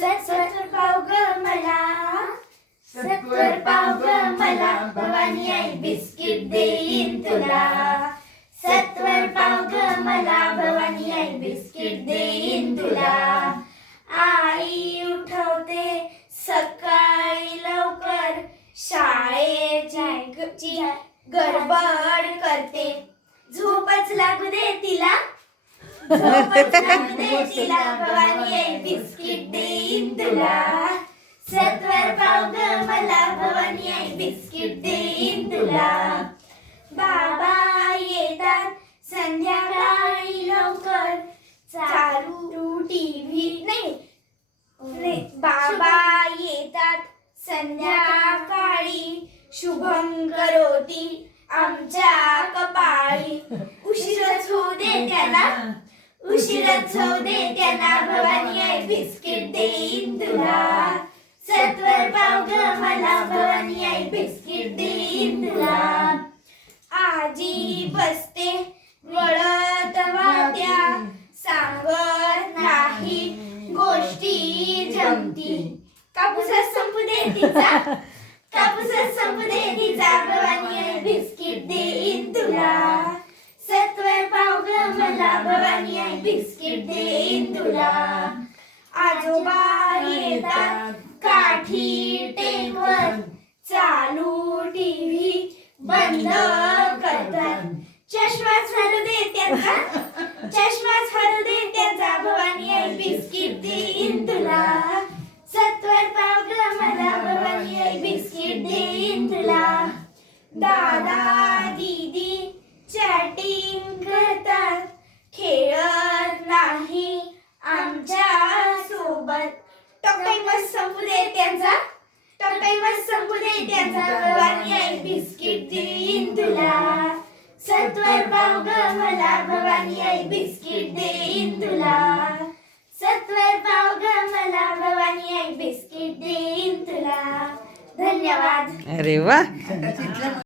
सत्वर पाव ग मला, सत्वर पाव ग मला, भवानी आई बिस्किट देईन तुला. सत्वर पाव ग मला, भवानी आई बिस्किट देईन तुला. आई उठवते सकाळी लवकर, शाळेची गडबड करते. झोपच लागू दे तिला, झोपच लागू दे तिला, भवानी आई बिस्किट देईन तुला. सत्वर पाव ग मला, भवानी आई बिस्किट देईन तुला. बाबा येतात संध्याकाळी लवकर, चालू टीव्ही नाही, बाबा येतात संध्याकाळी, शुभम करोती आमच्या कपाळी. उशीरच होऊ दे त्याला, उशीरच होऊ दे त्याला, भवानी आई बिस्किट देईन तुला. सत्वर पाव ग मला, भवानी आई बिस्किट देईन तुला. आजी बसते वळत वाट्या, सांगत नाही गोष्टी जमती. कापूसच संपू दे तिचा, कापूसच संपू दे तिचा, भवानी आई बिस्किट देईन तुला. सत्वर पाव ग मला, भवानी आई बिस्किट देईन तुला. आजोबा येतात काठी टेकवत, चालू टीव्ही बंद करतात. चष्माच हरु दे त्यांचा, चष्माच हरु दे त्यांचा, भवानी आई बिस्किट देईन तुला. सत्वर पाव ग मला, भवानी आई बिस्किट देईन तुला. दादा दीदी चॅटिंग करतात, खेळत नाही आमच्या सोबत. टॉक टाइमच संपू दे त्यांचा, टॉक टाइमच संपू दे त्यांचा, भवानी आई बिस्किट देईन तुला. सत्वर पाव ग मला, भवानी आई बिस्किट देईन तुला. सत्वर पाव ग मला, भवानी आई बिस्किट देईन तुला. धन्यवाद. अरे वा.